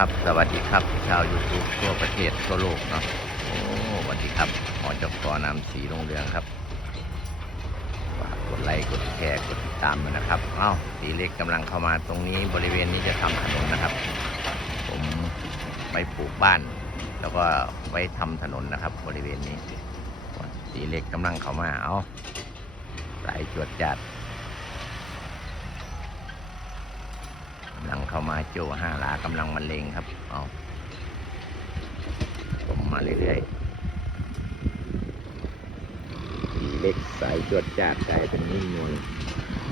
ครับ สวัสดีครับ ชาวยูทูบทั่วประเทศทั่วโลกเนาะโอ้สวัสดีครับหอจกอนำสีลงเรืองครับกดไลค์กดแชร์กดติดตามด้วยนะครับเอ้าสีเล็กกำลังเข้ามาตรงนี้บริเวณนี้จะทำถนนนะครับ ผมไปปลูกบ้าน แล้วก็ไว้ทำถนนนะครับ บริเวณนี้สีเล็กกำลังเข้ามาเอาสายจวดจัด กำลัง เข้ามาโจห้าหลากำลังมันเลงครับ เอาผมมาเรื่อยๆทีเล็กสายจวดจาดกลายเป็นนิ่มนวล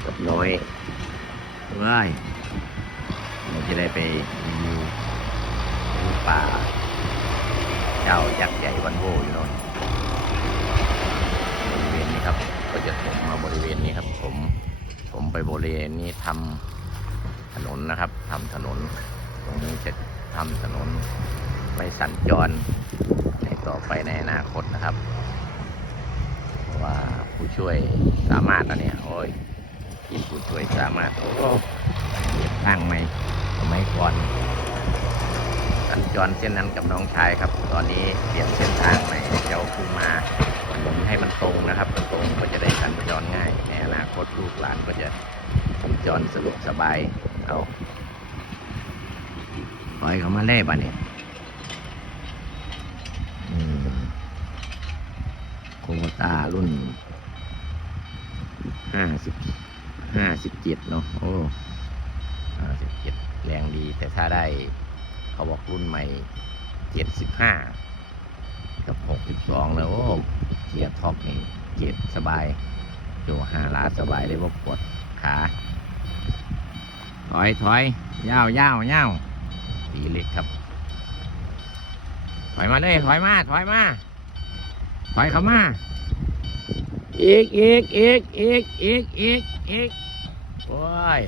กับน้อยว้ายเราจะได้ไปดูดูป่า เจ้ายักษ์ใหญ่วันโบอยู่นนบริเวณนี้ครับ ก็จะถมมาบริเวณนี้ครับ ผม ผมไปบริเวณนี้ทำ นนนะครับทำถนน ตรงนี้จะทำถนนไปสัญจรในต่อไปในอนาคตนะครับว่าผู้ช่วยสามารถนะเนี่ยโอ้ยที่ผู้ช่วยสามารถโอ้เรียกทางไหมสมัยก่อนสัญจรเส้นนั้นกับน้องชายครับ ตอนนี้เปลี่ยนเส้นทางใหม่เจ้าขึ้นมาถนนให้มันตรงนะครับมันตรงก็จะได้สัญจรง่ายในอนาคตลูกหลานก็จะสัญจรสะดวกสบาย เอาปล่อยเขามาเล่ป่ะเนี่ยอืมโคโมตารุ่นห้าสิบห้าสิบเจ็ดเนาะโอ้ห้าสิบเจ็ดแรงดี แต่ถ้าได้เขาบอกรุ่นใหม่เจ็ดสิบห้ากับหกสิบสองแล้วโอ้เกียร์ท็อปนี่เจ็ดสบายโยห้าล้านสบายเลยว่าปวดขา อยถอยยาวยาวยาวตีเล็กครับ ถอยมาเลยถอยมาถอยมาถอยเข้ามาอีกอีกอีกอีกอีกอีกอีกโอ้ย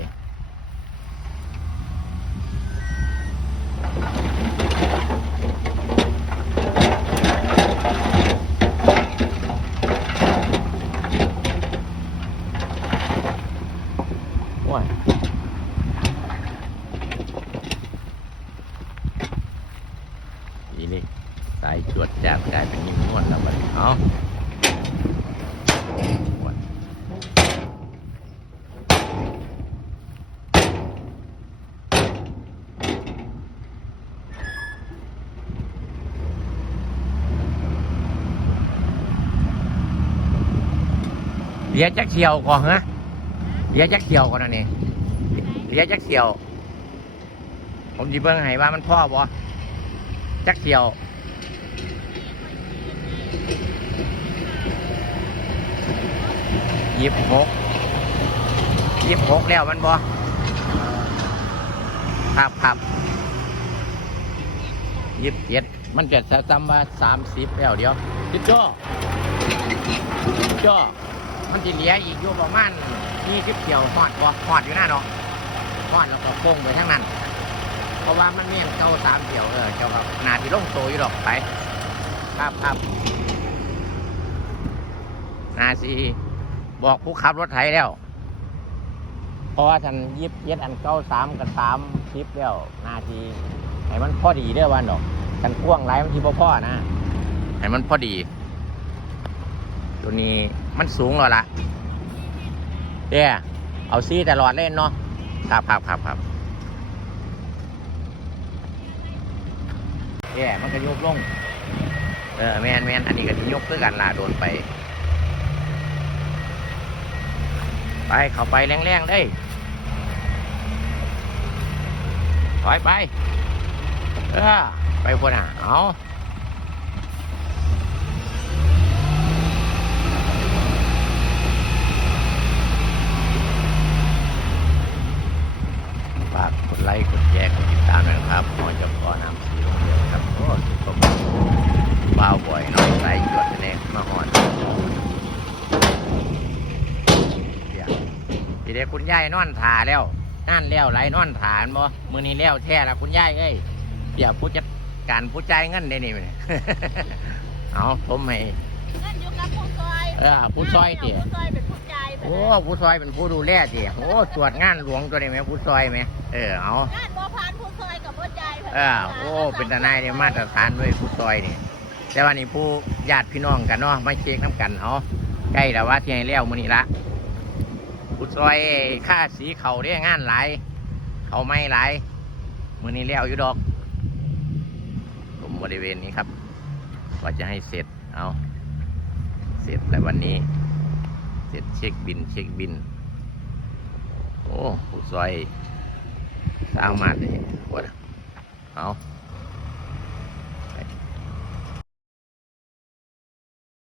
โอ้ย ทีนี้สายจวดจาดกลายเป็นนิ่มนวลแล้วบัดนี้เอานวด เลียจักเขียวก่อนฮะเลียจักเขียวก่อนนะนี่เลียจักเขียว ผมจีเบิ่งให้ว่ามันพ่อบ่จักเที่ยวยี่สิบหกยี่สิบหกแล้วมันบอครับครับยี่สิบเจ็ดมันเกิดจะจำว่าสามสิบแล้วเดียวจิบจ้อจิบจ้อ มันจะเหลืออีกอยู่ประมาณยี่สิบเที่ยวหอดบ่หอดอยู่หน้าเนาะหอดแล้วก็โค้งไปทั้งนั้น เพราะว่ามันเมียเก้าสามเดี่ยวเออเจ้าครับนาที่ลงโตอยู่หรอกไป ครับครับนาสีบอกผู้ขับรถไถแล้ว เพราะว่าท่านยิบเย็ดอันเก้าสามกับสามชิปแล้ว นาทีให้มันพอดีเด้อวันดอกกันพ่วงไรมันทีพ่อพ่อนะให้มันพอดี ตัวนี้ มันสูงแล้วล่ะเด้เอาซี่ตลอดเล่นเนาะครับครับครับครับแย่มันก็ยกลง เออแมนแมนอันนี้ก็ที่ยกคือกันล่ะโดนไป ไปเข้าไปแรงๆได้ถอยไป เออ ไปคนอะเอาฝากกดไลค์ กดแชร์ กดติดตามด้วยนะครับหอจะพอนำสีลงเดียวครับ โอ้สุดประมาบ้าวบ่อยน้อยใส่หยดแน่มาหอนเดี๋ยวทีเดี ยวคุณยายนอนถาแล้วนั่นแล้วไรนอนถานบ่มือนี้แล้วแท้ละคุณยายเอ้ยเดี๋ยวผู้จัดการผู้จ่ายเงินได้นี่เนี่ยเอาผมให้เงินอยู่กับผู้ซอยเออผู้ซอยเตี๋ยผู้ซอยเป็นผู้จ่ายเอโอ้ผู้ซอยเป็นผู้ดูแลสิโอ้ตรวจงานหลวงตัวนี้ไหมผู้ซอยไหมเออเอางานบ่ผ่านผู้ซอยกับบ่ใจายเออโอ้เป็นทนายเนี่ยมาตรฐานด้วยผู้ซอยนี่แต่ว่านี่ผู้ญาติพี่น้องกันเนาะไม่เช็คน้ำกันเอาใกล้แล้วว่าที่ให้เลี้ยวมือนี้ละ ผู้ซอยค่าสีเขาได้งานหลาย เขาไม่หลายมือนี้เลี้ยวอยู่ดอกผมบริเวณนี้ครับว่าจะให้เสร็จเอาเสร็จแล้ววันนี้ เสร็จเช็คบินเช็คบิน โอ้ผู้ซอยสร้างมาเลยปวดเอา